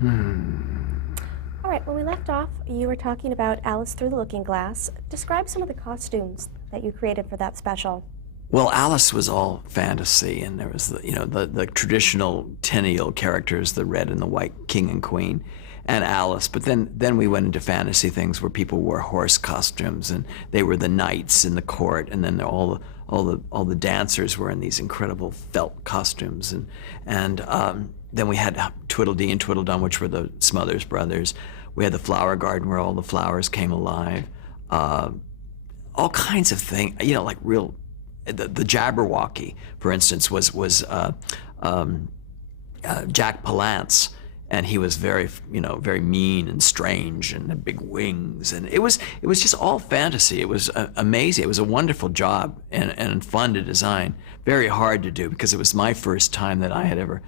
All right, when we left off, you were talking about Alice Through the Looking Glass. Describe some of the costumes that you created for that special. Well, Alice was all fantasy, and there was the traditional Tenniel characters, the red and the white king and queen, and Alice. But then we went into fantasy things where people wore horse costumes, and they were the knights in the court, and then all the dancers were in these incredible felt costumes, and then we had Tweedledee and Tweedledum, which were the Smothers brothers. We had the flower garden where all the flowers came alive. All kinds of things, like real. The Jabberwocky, for instance, was Jack Palance, and he was very mean and strange and had big wings, and it was just all fantasy. It was amazing. It was a wonderful job and fun to design. Very hard to do because it was my first time that I had ever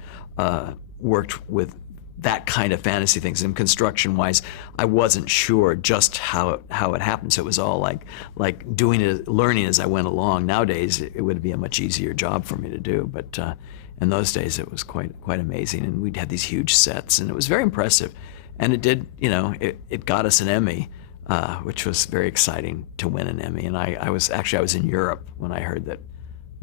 worked with that kind of fantasy things. And construction-wise, I wasn't sure just how it happened. So it was all like doing it, learning as I went along. Nowadays, it would be a much easier job for me to do. But in those days, it was quite amazing. And we'd had these huge sets, and it was very impressive. And it did, it got us an Emmy, which was very exciting to win an Emmy. And I was in Europe when I heard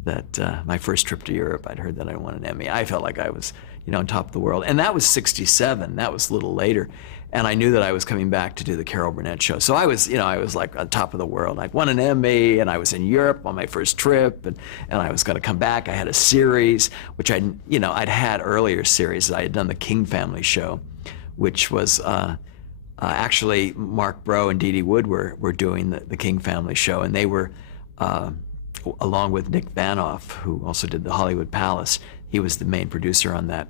that my first trip to Europe, I'd heard that I won an Emmy. I felt like I was, on top of the world. And that was '67. That was a little later. And I knew that I was coming back to do the Carol Burnett show. So I was like on top of the world. I won an Emmy, and I was in Europe on my first trip, and I was going to come back. I had a series, which I'd had earlier series. I had done the King Family show, which was actually Mark Brough and Dee Dee Wood were doing the King Family show, and they were, along with Nick Vanoff, who also did the Hollywood Palace. He was the main producer on that.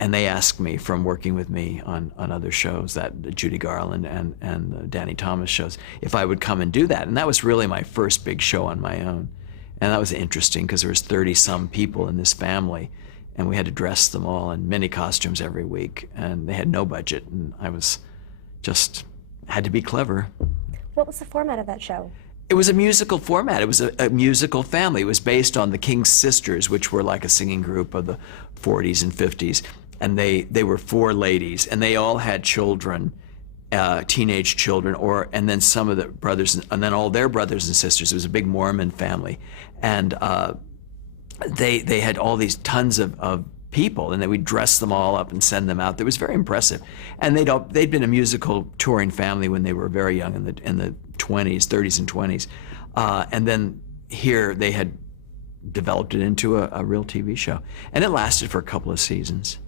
And they asked me, from working with me on other shows, that Judy Garland and the Danny Thomas shows, if I would come and do that. And that was really my first big show on my own. And that was interesting because there was 30-some people in this family, and we had to dress them all in many costumes every week. And they had no budget, and I was just had to be clever. What was the format of that show? It was a musical format. It was a musical family. It was based on the King's Sisters, which were like a singing group of the 40s and 50s. And they were 4 ladies, and they all had children, teenage children, and then some of the brothers, and then all their brothers and sisters. It was a big Mormon family, and they had all these tons of people, and they would dress them all up and send them out. It was very impressive, and they'd been a musical touring family when they were very young in the 20s, 30s, and 20s, and then here they had developed it into a real TV show, and it lasted for a couple of seasons.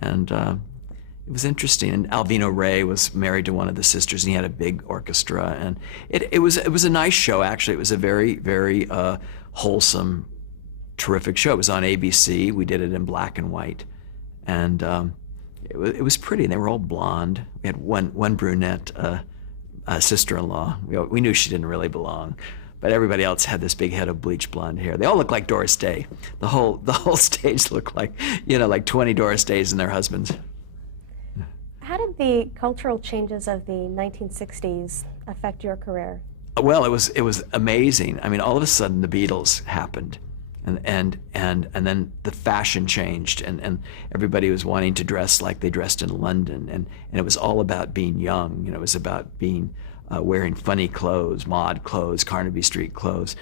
And it was interesting. And Alvino Ray was married to one of the sisters, and he had a big orchestra. And it was a nice show, actually. It was a very, very wholesome, terrific show. It was on ABC. We did it in black and white. And it was pretty. They were all blonde. We had one brunette sister-in-law. We knew she didn't really belong. But everybody else had this big head of bleach blonde hair. They all looked like Doris Day. The whole stage looked like, like 20 Doris Days and their husbands. How did the cultural changes of the 1960s affect your career? Well, it was amazing. I mean, all of a sudden the Beatles happened, and then the fashion changed, and everybody was wanting to dress like they dressed in London, and it was all about being young. It was about being wearing funny clothes, mod clothes, Carnaby Street clothes.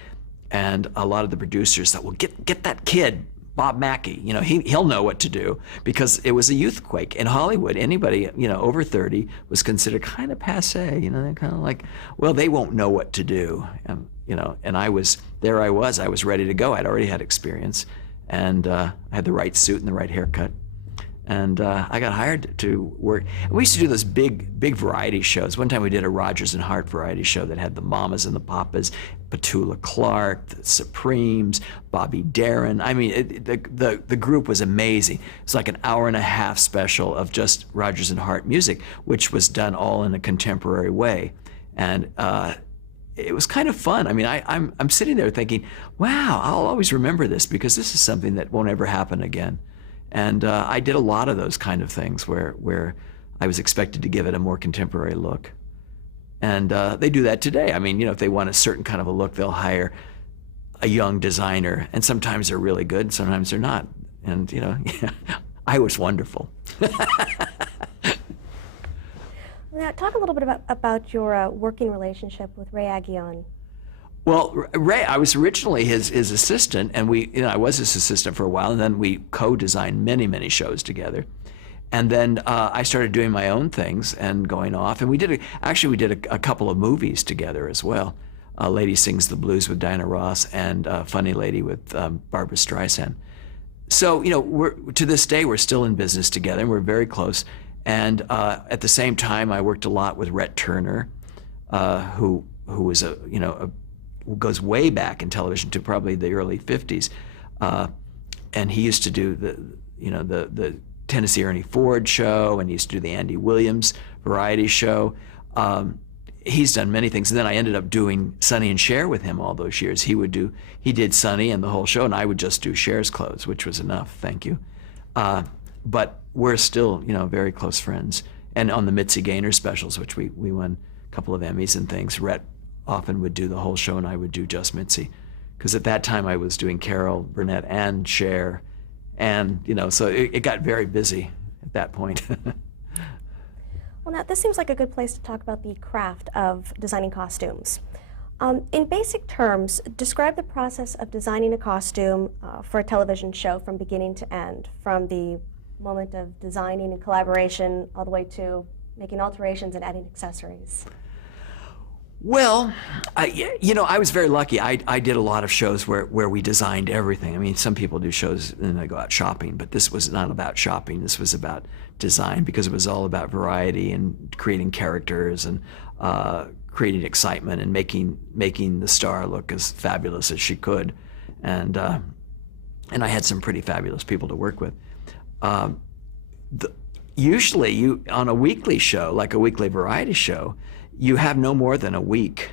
And a lot of the producers thought, well, get that kid, Bob Mackie, he'll know what to do, because it was a youthquake. In Hollywood, anybody, over 30 was considered kind of passé, they're kind of like, well, they won't know what to do. And I was ready to go. I'd already had experience, and I had the right suit and the right haircut. And I got hired to work. We used to do those big variety shows. One time we did a Rodgers and Hart variety show that had the Mamas and the Papas, Petula Clark, the Supremes, Bobby Darin. I mean, the group was amazing. It's like an hour-and-a-half special of just Rodgers and Hart music, which was done all in a contemporary way. And it was kind of fun. I mean, I'm sitting there thinking, wow, I'll always remember this, because this is something that won't ever happen again. And I did a lot of those kind of things where I was expected to give it a more contemporary look. And they do that today. I mean, if they want a certain kind of a look, they'll hire a young designer. And sometimes they're really good, sometimes they're not. And, I was wonderful. Now, talk a little bit about your working relationship with Ray Aguillon. Well, Ray, I was originally his assistant, and I was his assistant for a while, and then we co-designed many, many shows together. And then I started doing my own things and going off, and we did a couple of movies together as well. Lady Sings the Blues with Diana Ross and Funny Lady with Barbra Streisand. So, to this day, we're still in business together, and we're very close. And at the same time, I worked a lot with Rhett Turner, who was who goes way back in television to probably the early 50s. And he used to do the Tennessee Ernie Ford show, and he used to do the Andy Williams variety show. He's done many things. And then I ended up doing Sonny and Cher with him all those years. He did Sonny and the whole show, and I would just do Cher's clothes, which was enough, thank you. But we're still, very close friends. And on the Mitzi Gaynor specials, which we won a couple of Emmys and things, Rhett often would do the whole show, and I would do just Mitzi. Because at that time I was doing Carol Burnett and Cher, and so it got very busy at that point. Well, now this seems like a good place to talk about the craft of designing costumes. In basic terms, describe the process of designing a costume for a television show from beginning to end, from the moment of designing and collaboration all the way to making alterations and adding accessories. Well, I was very lucky. I did a lot of shows where we designed everything. I mean, some people do shows and they go out shopping, but this was not about shopping. This was about design, because it was all about variety and creating characters and creating excitement and making the star look as fabulous as she could. And I had some pretty fabulous people to work with. Usually, on a weekly show, like a weekly variety show, you have no more than a week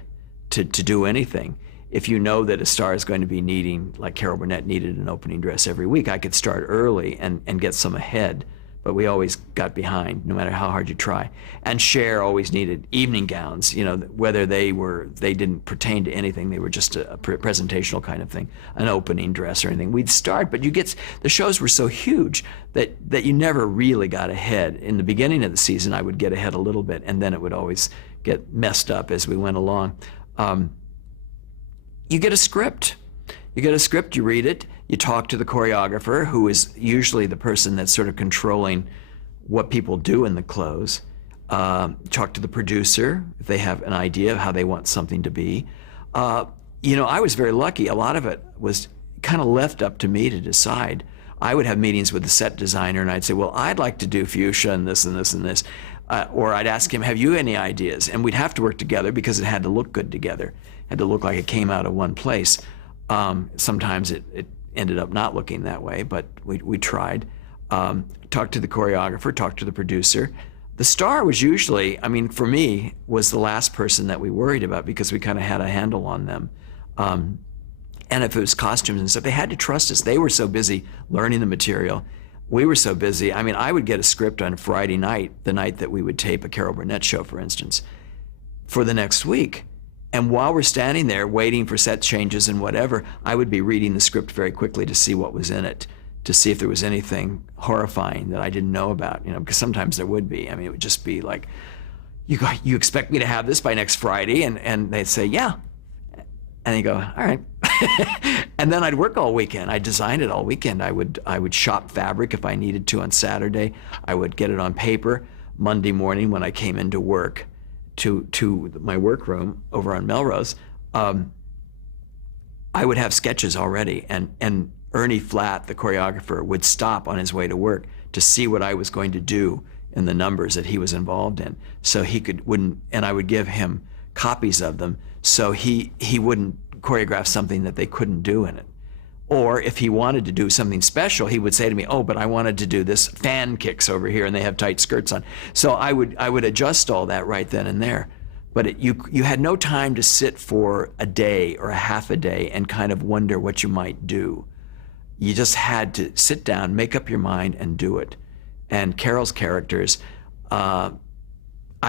to do anything. If you know that a star is going to be needing, like Carol Burnett needed an opening dress every week, I could start early and get some ahead, but we always got behind, no matter how hard you try. And Cher always needed evening gowns, whether they didn't pertain to anything, they were just a presentational kind of thing, an opening dress or anything. We'd start, but the shows were so huge that you never really got ahead. In the beginning of the season, I would get ahead a little bit, and then it would always get messed up as we went along. You get a script. You read it, you talk to the choreographer, who is usually the person that's sort of controlling what people do in the clothes. Talk to the producer if they have an idea of how they want something to be. I was very lucky. A lot of it was kind of left up to me to decide. I would have meetings with the set designer, and I'd say, well, I'd like to do fuchsia and this and this and this. Or I'd ask him, have you any ideas? And we'd have to work together because it had to look good together. It had to look like it came out of one place. Sometimes it ended up not looking that way, but we tried. Talked to the choreographer, talked to the producer. The star was usually, for me, was the last person that we worried about, because we kind of had a handle on them. And if it was costumes and stuff, they had to trust us. They were so busy learning the material. We were so busy. I would get a script on Friday night, the night that we would tape a Carol Burnett show, for instance, for the next week. And while we're standing there waiting for set changes and whatever, I would be reading the script very quickly to see what was in it, to see if there was anything horrifying that I didn't know about, because sometimes there would be. It would just be like, you expect me to have this by next Friday? And they'd say, yeah. And you go, all right. And then I'd work all weekend. I designed it all weekend. I would shop fabric if I needed to on Saturday. I would get it on paper. Monday morning when I came into work, to my workroom over on Melrose, I would have sketches already, and Ernie Flatt, the choreographer, would stop on his way to work to see what I was going to do in the numbers that he was involved in, so he wouldn't, and I would give him copies of them so he wouldn't choreograph something that they couldn't do in it. Or if he wanted to do something special, he would say to me, oh, but I wanted to do this fan kicks over here and they have tight skirts on. So I would adjust all that right then and there. But you had no time to sit for a day or a half a day and kind of wonder what you might do. You just had to sit down, make up your mind, and do it. And Carol's characters, I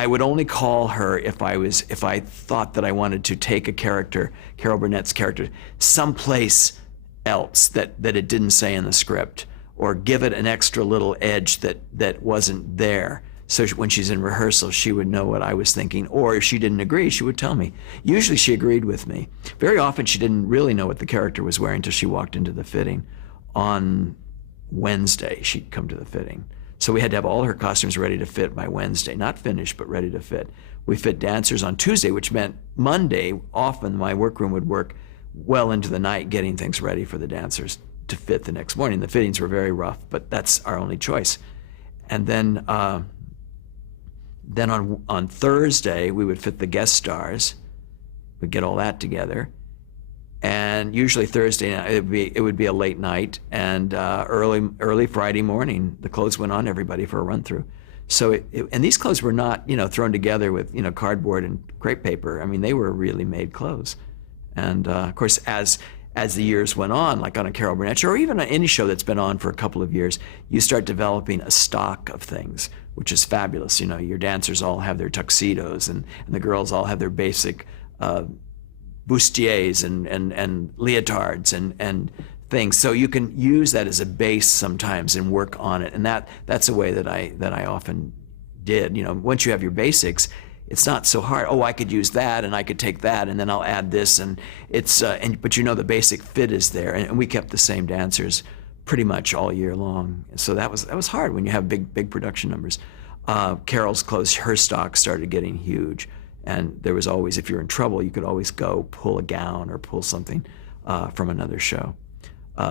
would only call her if I thought that I wanted to take a character, Carol Burnett's character, someplace else that it didn't say in the script, or give it an extra little edge that wasn't there. So when she's in rehearsal, she would know what I was thinking. Or if she didn't agree, she would tell me. Usually she agreed with me. Very often she didn't really know what the character was wearing until she walked into the fitting. On Wednesday, she'd come to the fitting. So we had to have all her costumes ready to fit by Wednesday. Not finished, but ready to fit. We fit dancers on Tuesday, which meant Monday, often my workroom would work well into the night getting things ready for the dancers to fit the next morning. The fittings were very rough, but that's our only choice. And then on Thursday, we would fit the guest stars. We'd get all that together. And usually Thursday night, it would be a late night, and early Friday morning, the clothes went on everybody for a run through. So and these clothes were not thrown together with cardboard and crepe paper. I mean, they were really made clothes. And of course, as the years went on, like on a Carol Burnett show, or even on any show that's been on for a couple of years, you start developing a stock of things, which is fabulous. Your dancers all have their tuxedos, and the girls all have their basic bustiers and leotards and things. So you can use that as a base sometimes and work on it. And that's a way that I often did. Once you have your basics, it's not so hard. Oh, I could use that, and I could take that, and then I'll add this, and it's but the basic fit is there, and we kept the same dancers pretty much all year long. So that was hard when you have big production numbers. Carol's clothes, her stock started getting huge, and there was always, if you're in trouble, you could always go pull a gown or pull something from another show.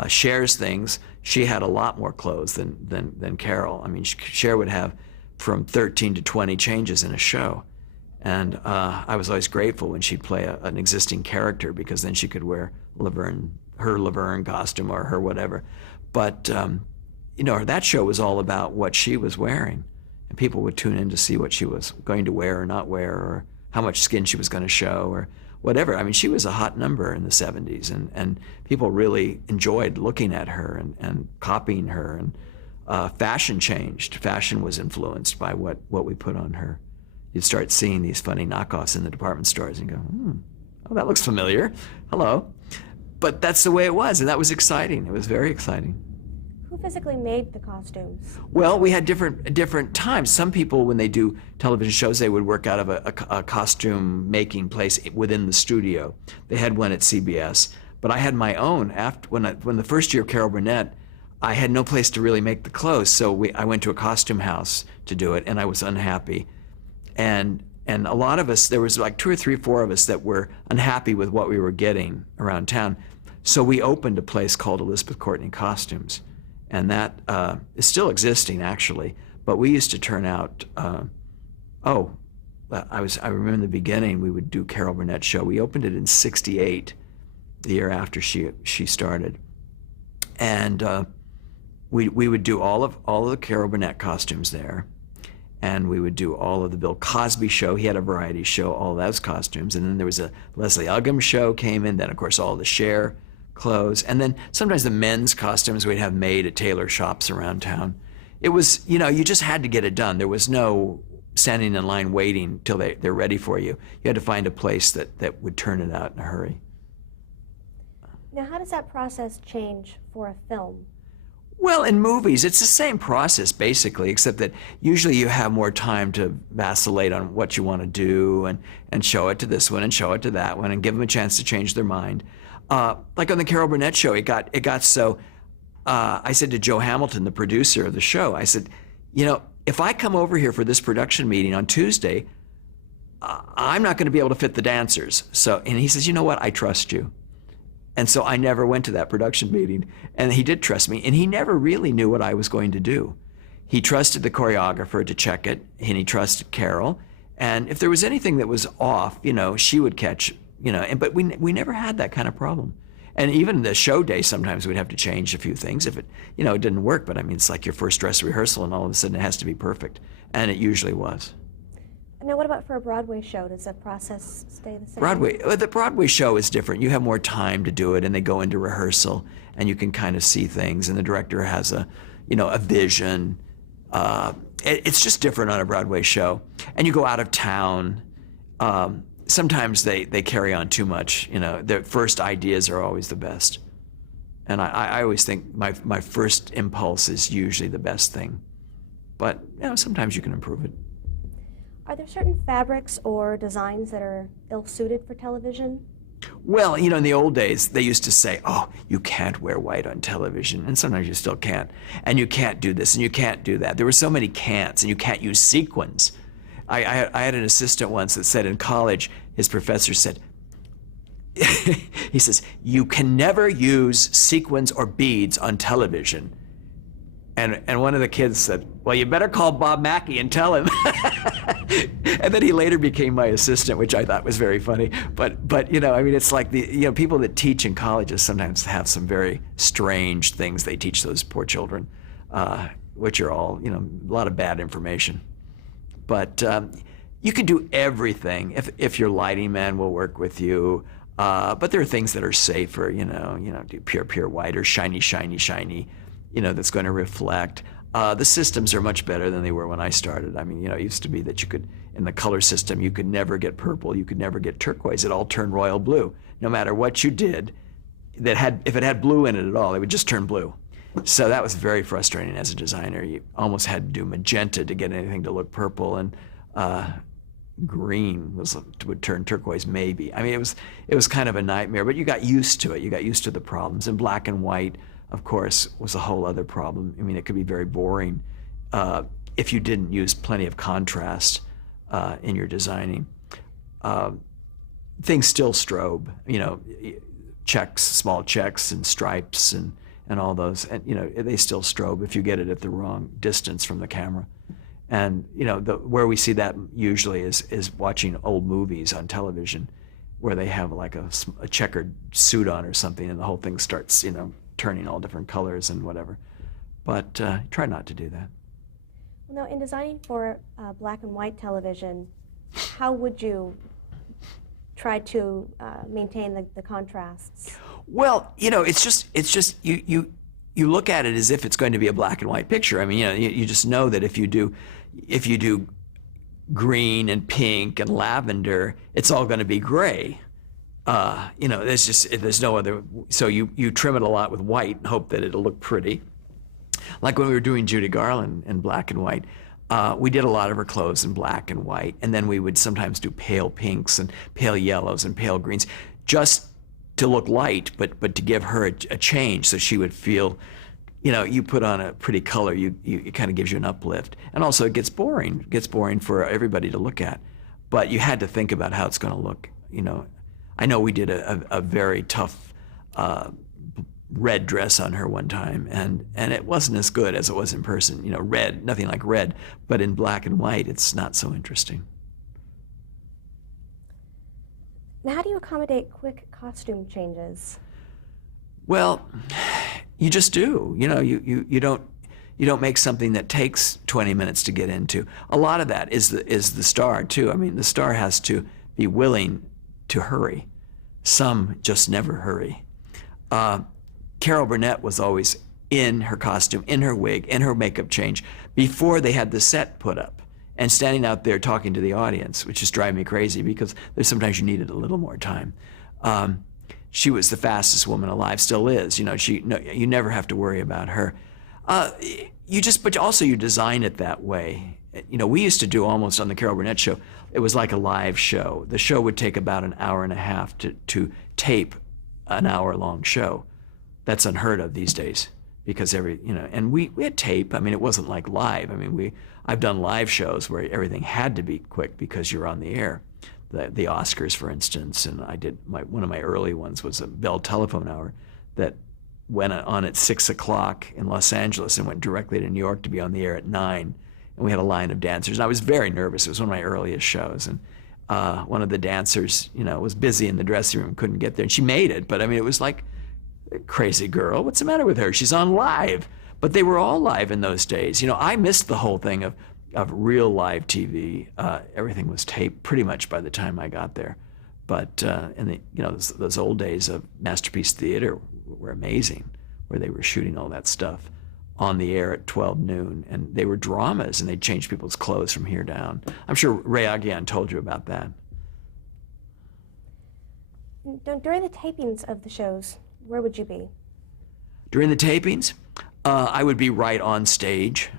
Cher's things, she had a lot more clothes than Carol. I mean, Cher would have from 13 to 20 changes in a show. And I was always grateful when she'd play an existing character, because then she could wear her Laverne costume or her whatever. But, that show was all about what she was wearing. And people would tune in to see what she was going to wear or not wear, or how much skin she was going to show, or whatever. I mean, she was a hot number in the 70s, and people really enjoyed looking at her and copying her. And fashion changed. Fashion was influenced by what we put on her. You'd start seeing these funny knockoffs in the department stores and go, oh, that looks familiar. Hello. But that's the way it was, and that was exciting. It was very exciting. Who physically made the costumes? Well, we had different times. Some people, when they do television shows, they would work out of a costume making place within the studio. They had one at CBS, but I had my own. When the first year of Carol Burnett, I had no place to really make the clothes, so I went to a costume house to do it, and I was unhappy. And a lot of us, there was like 2 or 3, 4 of us that were unhappy with what we were getting around town. So we opened a place called Elizabeth Courtney Costumes, and that is still existing actually. But we used to turn out. I remember in the beginning we would do Carol Burnett show. We opened it in '68, the year after she started, and we would do all of the Carol Burnett costumes there. And we would do all of the Bill Cosby show. He had a variety show, all those costumes. And then there was a Leslie Uggam show came in. Then, of course, all the Cher clothes. And then sometimes the men's costumes we'd have made at tailor shops around town. It was, you just had to get it done. There was no standing in line waiting till they're ready for you. You had to find a place that would turn it out in a hurry. Now, how does that process change for a film? Well, in movies, it's the same process, basically, except that usually you have more time to vacillate on what you want to do and show it to this one and show it to that one and give them a chance to change their mind. Like on the Carol Burnett show, it got so, I said to Joe Hamilton, the producer of the show, I said, if I come over here for this production meeting on Tuesday, I'm not going to be able to fit the dancers. And he says, you know what, I trust you. And so I never went to that production meeting, and he did trust me, and he never really knew what I was going to do. He trusted the choreographer to check it, and he trusted Carol, and if there was anything that was off, she would catch, but we never had that kind of problem. And even the show day, sometimes we'd have to change a few things if it didn't work, but I mean, it's like your first dress rehearsal, and all of a sudden it has to be perfect, and it usually was. Now, what about for a Broadway show? Does the process stay the same? The Broadway show is different. You have more time to do it, and they go into rehearsal, and you can kind of see things, and the director has a vision. It's just different on a Broadway show. And you go out of town. Sometimes they carry on too much. Their first ideas are always the best. And I always think my first impulse is usually the best thing. but sometimes you can improve it. Are there certain fabrics or designs that are ill-suited for television? Well, in the old days, they used to say, oh, you can't wear white on television, and sometimes you still can't, and you can't do this, and you can't do that. There were so many can'ts, and you can't use sequins. I had an assistant once that said in college, his professor said, he says, you can never use sequins or beads on television. And one of the kids said, well, you better call Bob Mackie and tell him. And then he later became my assistant, which I thought was very funny. But it's like people that teach in colleges sometimes have some very strange things they teach those poor children, which are all, a lot of bad information. But you can do everything if your lighting man will work with you. But there are things that are safer, do pure white or shiny, that's going to reflect. The systems are much better than they were when I started. I mean, it used to be that you could, in the color system, you could never get purple, you could never get turquoise. It all turned royal blue. No matter what you did, if it had blue in it at all, it would just turn blue. So that was very frustrating as a designer. You almost had to do magenta to get anything to look purple, and green would turn turquoise maybe. I mean, it was kind of a nightmare, but you got used to it. You got used to the problems. And black and white, of course, was a whole other problem. I mean, it could be very boring if you didn't use plenty of contrast in your designing. Things still strobe, checks, small checks and stripes and all those, and they still strobe if you get it at the wrong distance from the camera. And where we see that usually is watching old movies on television, where they have like a checkered suit on or something, and the whole thing starts turning all different colors and whatever. But try not to do that. Well, now, in designing for black and white television, how would you try to maintain the contrasts? Well, it's just you look at it as if it's going to be a black and white picture. I mean, you just know that if you do green and pink and lavender, it's all going to be gray. There's no other. So you trim it a lot with white and hope that it'll look pretty. Like when we were doing Judy Garland in black and white, we did a lot of her clothes in black and white, and then we would sometimes do pale pinks and pale yellows and pale greens, just to look light, but to give her a change, so she would feel, you put on a pretty color, it kind of gives you an uplift, and also it gets boring for everybody to look at, but you had to think about how it's going to look. I know we did a very tough red dress on her one time, and it wasn't as good as it was in person. Red, nothing like red, but in black and white, it's not so interesting. Now, how do you accommodate quick costume changes? Well, you just do. You don't make something that takes 20 minutes to get into. A lot of that is the star too. I mean, the star has to be willing to hurry. Some just never hurry. Carol Burnett was always in her costume, in her wig, in her makeup change before they had the set put up, and standing out there talking to the audience, which just drive me crazy because there's sometimes you needed a little more time. She was the fastest woman alive, still is. You never have to worry about her. But also you design it that way. We used to do almost on the Carol Burnett show, it was like a live show. The show would take about an hour and a half to tape an hour-long show. That's unheard of these days because and we had tape. I mean, it wasn't like live. I mean, I've done live shows where everything had to be quick because you're on the air. The Oscars, for instance, and I did one of my early ones was a Bell telephone hour that went on at 6 o'clock in Los Angeles and went directly to New York to be on the air at 9. And we had a line of dancers. And I was very nervous. It was one of my earliest shows. And one of the dancers, was busy in the dressing room, couldn't get there. And she made it. But I mean, it was like, crazy girl, what's the matter with her? She's on live. But they were all live in those days. I missed the whole thing of real live TV. Everything was taped pretty much by the time I got there. But those old days of Masterpiece Theater were amazing, where they were shooting all that stuff on the air at 12 noon, and they were dramas, and they'd change people's clothes from here down. I'm sure Ray Aguian told you about that. During the tapings of the shows, where would you be? During the tapings, I would be right on stage.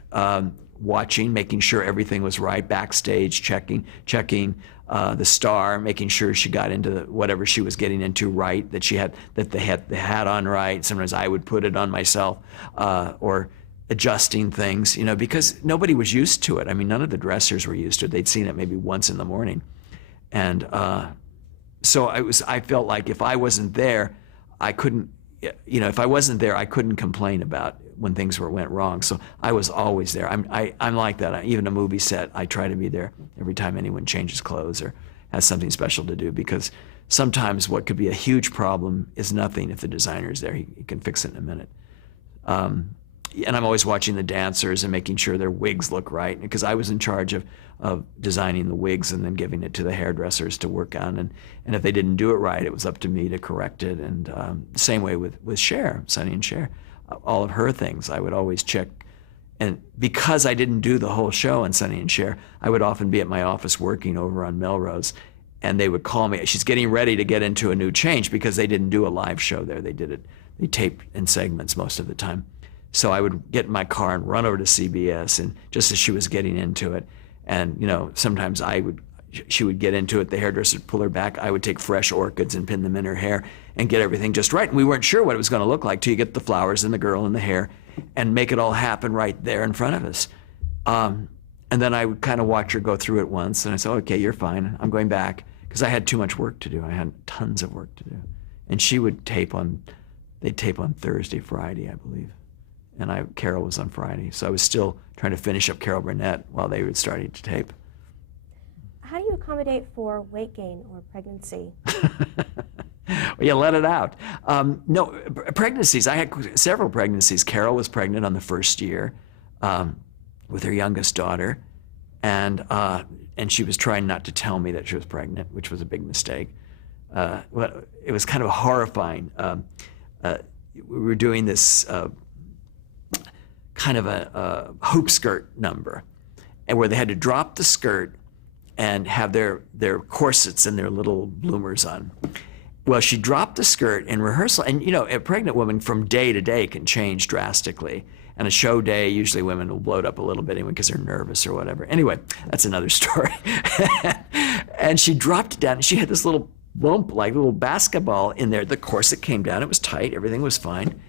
watching, making sure everything was right, backstage, checking the star, making sure she got into whatever she was getting into right, that they had the hat on right. Sometimes I would put it on myself, or adjusting things, because nobody was used to it. I mean, none of the dressers were used to it. They'd seen it maybe once in the morning. And so I felt like if I wasn't there, I couldn't, if I wasn't there, I couldn't complain about when things went wrong. So I was always there. I'm like that. Even a movie set, I try to be there every time anyone changes clothes or has something special to do, because sometimes what could be a huge problem is nothing if the designer is there. He can fix it in a minute. And I'm always watching the dancers and making sure their wigs look right, because I was in charge of designing the wigs and then giving it to the hairdressers to work on. And if they didn't do it right, it was up to me to correct it. And the same way with Cher, Sonny and Cher. All of her things, I would always check. And because I didn't do the whole show on Sonny and Cher, I would often be at my office working over on Melrose, and they would call me. She's getting ready to get into a new change, because they didn't do a live show there. They taped in segments most of the time. So I would get in my car and run over to CBS, and just as she was getting into it, and sometimes she would get into it, the hairdresser would pull her back, I would take fresh orchids and pin them in her hair and get everything just right. And we weren't sure what it was going to look like till you get the flowers and the girl and the hair and make it all happen right there in front of us. And then I would kind of watch her go through it once, and I said, okay, you're fine, I'm going back, because I had too much work to do. I had tons of work to do. And she would they'd tape on Thursday, Friday, I believe. And Carol was on Friday. So I was still trying to finish up Carol Burnett while they were starting to tape. How do you accommodate for weight gain or pregnancy? Well, you let it out. No, pregnancies. I had several pregnancies. Carol was pregnant on the first year with her youngest daughter. And she was trying not to tell me that she was pregnant, which was a big mistake. It was kind of horrifying. We were doing this kind of a hoop skirt number, and where they had to drop the skirt and have their corsets and their little bloomers on. Well, she dropped the skirt in rehearsal, and a pregnant woman from day to day can change drastically. And a show day, usually women will bloat up a little bit anyway because they're nervous or whatever. Anyway, that's another story. And she dropped it down, and she had this little bump, like a little basketball in there. The corset came down, it was tight, everything was fine.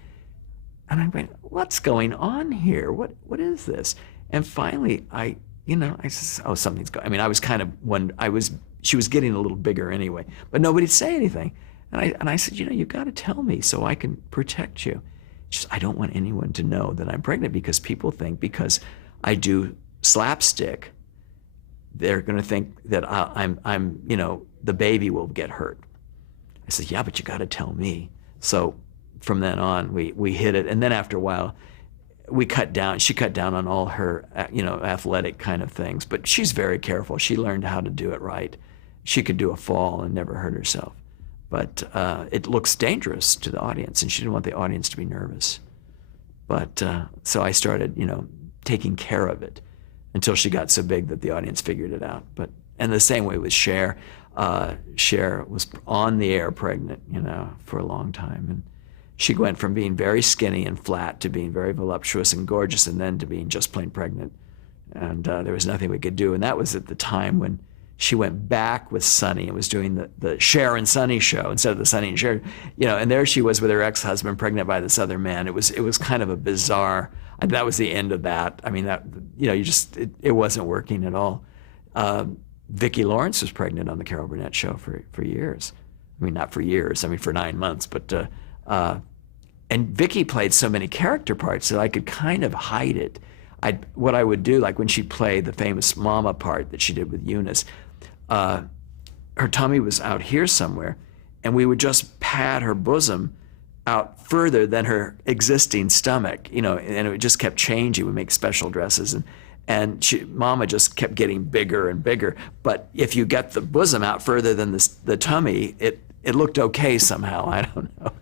And I went, what's going on here? What is this? And finally, I said, oh, something's going. I mean, I was kind of she was getting a little bigger anyway, but nobody'd say anything. And I said, you've got to tell me so I can protect you. She said, I don't want anyone to know that I'm pregnant, because people think because I do slapstick, they're going to think that I'm the baby will get hurt. I said, yeah, but you got to tell me. So from then on, we hid it. And then after a while, she cut down on all her, athletic kind of things. But she's very careful. She learned how to do it right. She could do a fall and never hurt herself. But it looks dangerous to the audience, and she didn't want the audience to be nervous. But so I started, taking care of it until she got so big that the audience figured it out. And the same way with Cher. Cher was on the air pregnant, for a long time. And she went from being very skinny and flat to being very voluptuous and gorgeous, and then to being just plain pregnant. And there was nothing we could do. And that was at the time when she went back with Sonny and was doing the Cher and Sonny show instead of the Sonny and Cher, and there she was with her ex-husband, pregnant by this other man. It was kind of a bizarre, that was the end of that. I mean, it wasn't working at all. Vicki Lawrence was pregnant on the Carol Burnett show for years. I mean, not for years, for 9 months, but, and Vicki played so many character parts that I could kind of hide it. What I would do, like when she played the famous mama part that she did with Eunice, her tummy was out here somewhere, and we would just pad her bosom out further than her existing stomach, and it just kept changing. We make special dresses, and mama just kept getting bigger and bigger. But if you get the bosom out further than the tummy, it looked okay somehow. I don't know.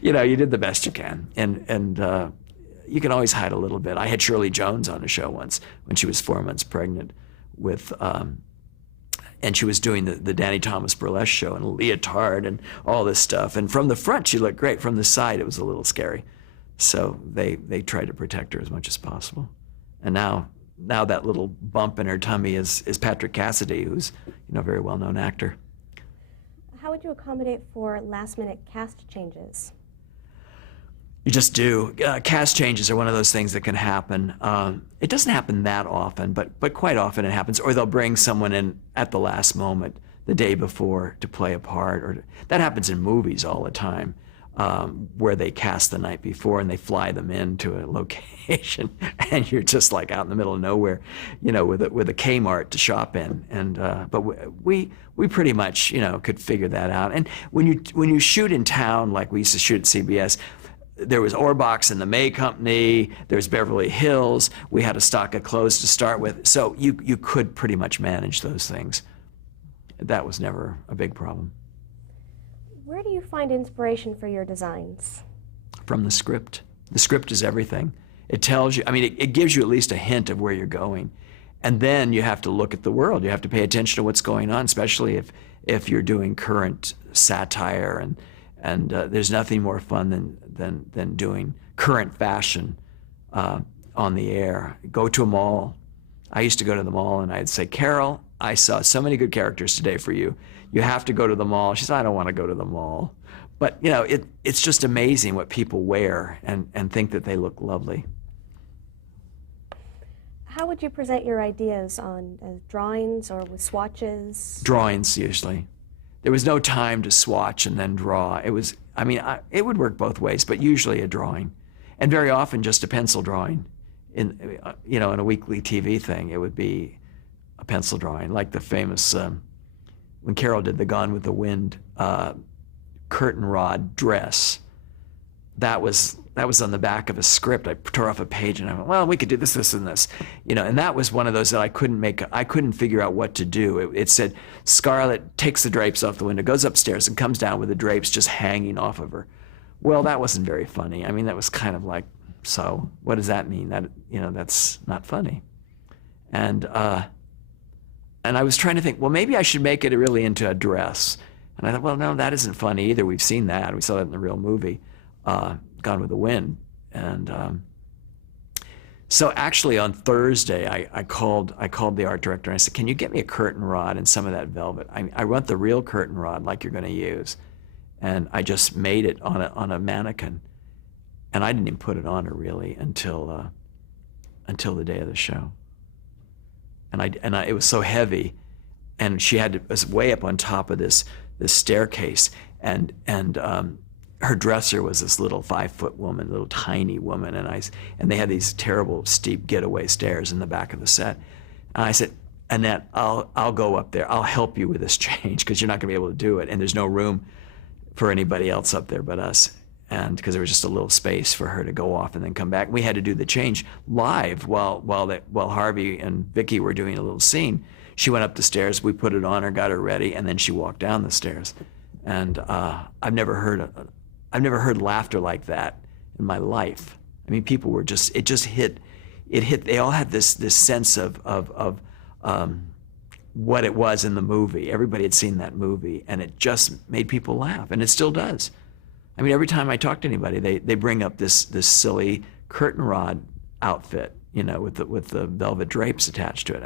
You did the best you can, and you can always hide a little bit. I had Shirley Jones on a show once when she was 4 months pregnant with, and she was doing the Danny Thomas burlesque show and a leotard and all this stuff. And from the front, she looked great. From the side, it was a little scary. So they tried to protect her as much as possible. And now that little bump in her tummy is Patrick Cassidy, who's a very well-known actor. How would you accommodate for last-minute cast changes? You just do. Cast changes are one of those things that can happen. It doesn't happen that often, but quite often it happens. Or they'll bring someone in at the last moment, the day before, to play a part. Or that happens in movies all the time, where they cast the night before and they fly them into a location, and you're just like out in the middle of nowhere, with a Kmart to shop in. And but we pretty much could figure that out. And when you shoot in town, like we used to shoot at CBS. There was Orbox and the May Company, there's Beverly Hills, we had a stock of clothes to start with, so you could pretty much manage those things. That was never a big problem. Where do you find inspiration for your designs? From the script. The script is everything. It tells you, it gives you at least a hint of where you're going. And then you have to look at the world. You have to pay attention to what's going on, especially if you're doing current satire, and there's nothing more fun than doing current fashion on the air. Go to a mall. I used to go to the mall and I'd say, Carol, I saw so many good characters today for you. You have to go to the mall. She said, I don't want to go to the mall. But it's just amazing what people wear and think that they look lovely. How would you present your ideas on drawings or with swatches? Drawings, usually. There was no time to swatch and then draw. It was, it would work both ways, but usually a drawing. And very often just a pencil drawing. In a weekly TV thing, it would be a pencil drawing, like the famous, when Carol did the Gone with the Wind curtain rod dress. That was on the back of a script. I tore off a page and I went, well, we could do this, this, and this. And that was one of those that I couldn't figure out what to do. It said, Scarlett takes the drapes off the window, goes upstairs and comes down with the drapes just hanging off of her. Well, that wasn't very funny. That was kind of like, so what does that mean? That, that's not funny. And I was trying to think, well, maybe I should make it really into a dress. And I thought, well, no, that isn't funny either. We've seen that. We saw that in the real movie. Gone with the Wind. And so actually on Thursday, I called the art director and I said, can you get me a curtain rod and some of that velvet? I want the real curtain rod like you're going to use. And I just made it on a mannequin. And I didn't even put it on her really until the day of the show. And it was so heavy, and it was way up on top of this staircase, and her dresser was this little 5-foot woman, little tiny woman, and they had these terrible steep getaway stairs in the back of the set. And I said, Annette, I'll go up there. I'll help you with this change because you're not going to be able to do it, and there's no room for anybody else up there but us. And because there was just a little space for her to go off and then come back. We had to do the change live while Harvey and Vicky were doing a little scene. She went up the stairs, we put it on her, got her ready, and then she walked down the stairs. And I've never heard laughter like that in my life. People were it hit. They all had this sense of what it was in the movie. Everybody had seen that movie, and it just made people laugh, and it still does. Every time I talk to anybody, they bring up this silly curtain rod outfit, with the velvet drapes attached to it.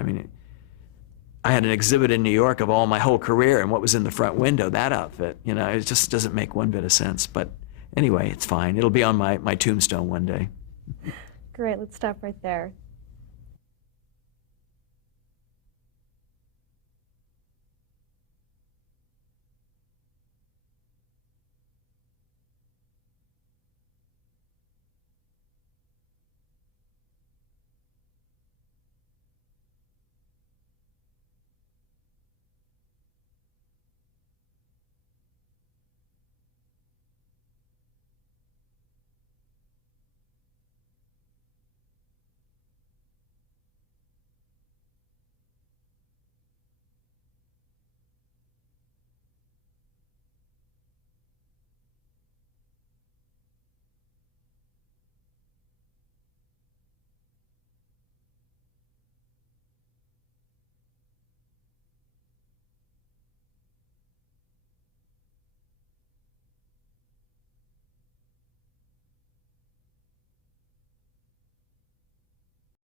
I had an exhibit in New York of all my whole career and what was in the front window, that outfit. It just doesn't make one bit of sense. But anyway, it's fine. It'll be on my tombstone one day. Great, let's stop right there.